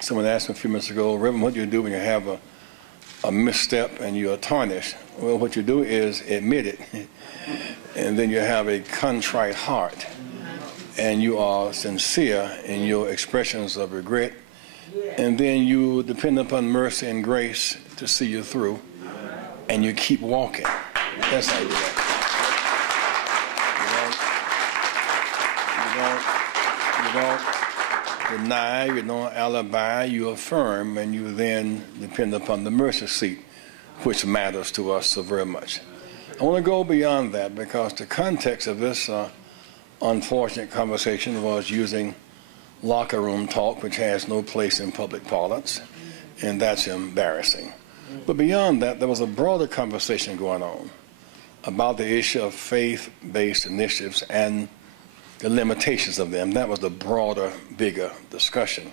Someone asked me a few minutes ago, Reverend, what do you do when you have a misstep and you are tarnished? Well, what you do is admit it, and then you have a contrite heart, and you are sincere in your expressions of regret, and then you depend upon mercy and grace to see you through, and you keep walking. That's how you do that. You don't deny, you don't alibi, you affirm, and you then depend upon the mercy seat, which matters to us so very much. I want to go beyond that because the context of this unfortunate conversation was using locker room talk, which has no place in public parlance, and that's embarrassing. But beyond that, there was a broader conversation going on about the issue of faith-based initiatives and the limitations of them. That was the broader, bigger discussion.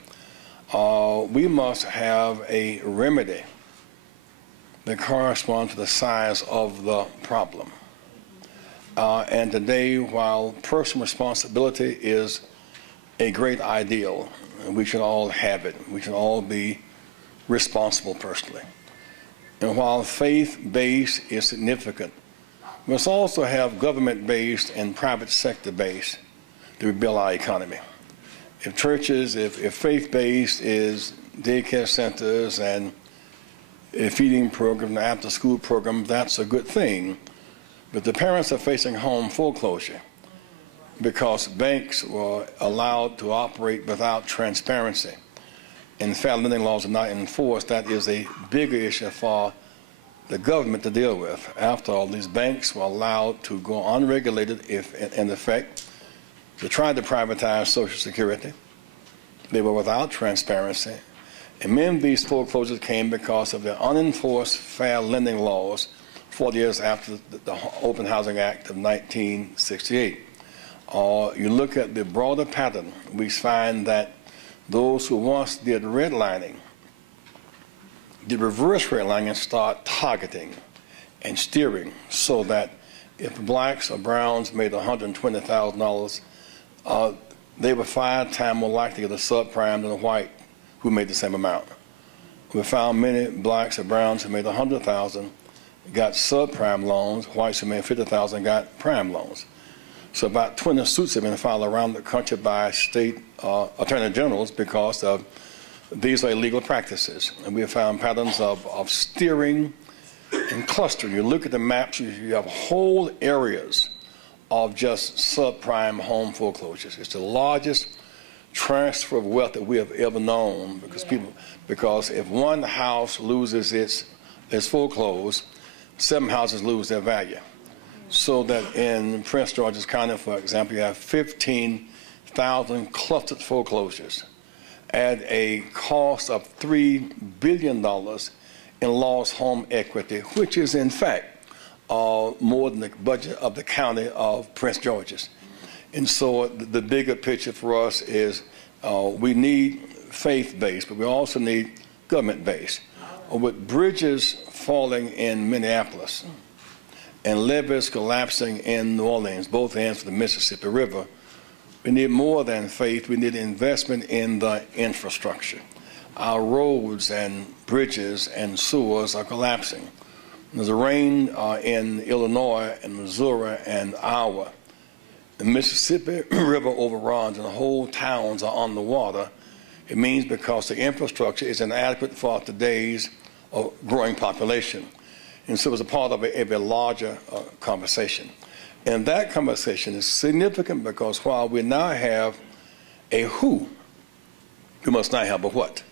We must have a remedy that corresponds to the size of the problem. And today, while personal responsibility is a great ideal, and we should all have it, we should all be responsible personally. And while faith-based is significant, we must also have government-based and private sector-based to rebuild our economy. If churches, if faith-based is daycare centers and a feeding program, an after-school program, that's a good thing. But the parents are facing home foreclosure because banks were allowed to operate without transparency. And fair lending laws are not enforced. That is a bigger issue for the government to deal with. After all, these banks were allowed to go unregulated if, in effect, they tried to privatize Social Security. They were without transparency. And many of these foreclosures came because of the unenforced fair lending laws 40 years after the Open Housing Act of 1968. You look at the broader pattern, we find that those who once did redlining, did reverse redlining and start targeting and steering so that if blacks or browns made $120,000, they were 5 times more likely to get a subprime than a white who made the same amount. We found many blacks or browns who made $100,000 got subprime loans, whites who made $50,000 got prime loans. So about 20 suits have been filed around the country by state attorney generals because of these are illegal practices. And we have found patterns of steering and clustering. You look at the maps, you have whole areas of just subprime home foreclosures. It's the largest transfer of wealth that we have ever known because if one house loses its foreclosed, 7 houses lose their value. So that in Prince George's County, for example, you have 15,000 clustered foreclosures at a cost of $3 billion in lost home equity, which is in fact more than the budget of the county of Prince George's. And so the bigger picture for us is we need faith-based, but we also need government-based. With bridges falling in Minneapolis and levees collapsing in New Orleans, both ends of the Mississippi River, we need more than faith. We need investment in the infrastructure. Our roads and bridges and sewers are collapsing. There's a rain in Illinois and Missouri and Iowa. The Mississippi River overruns and the whole towns are on the water. It means because the infrastructure is inadequate for today's growing population. And so it's a part of a larger conversation. And that conversation is significant because while we now have a who, we must now have a what.